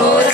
Ahora.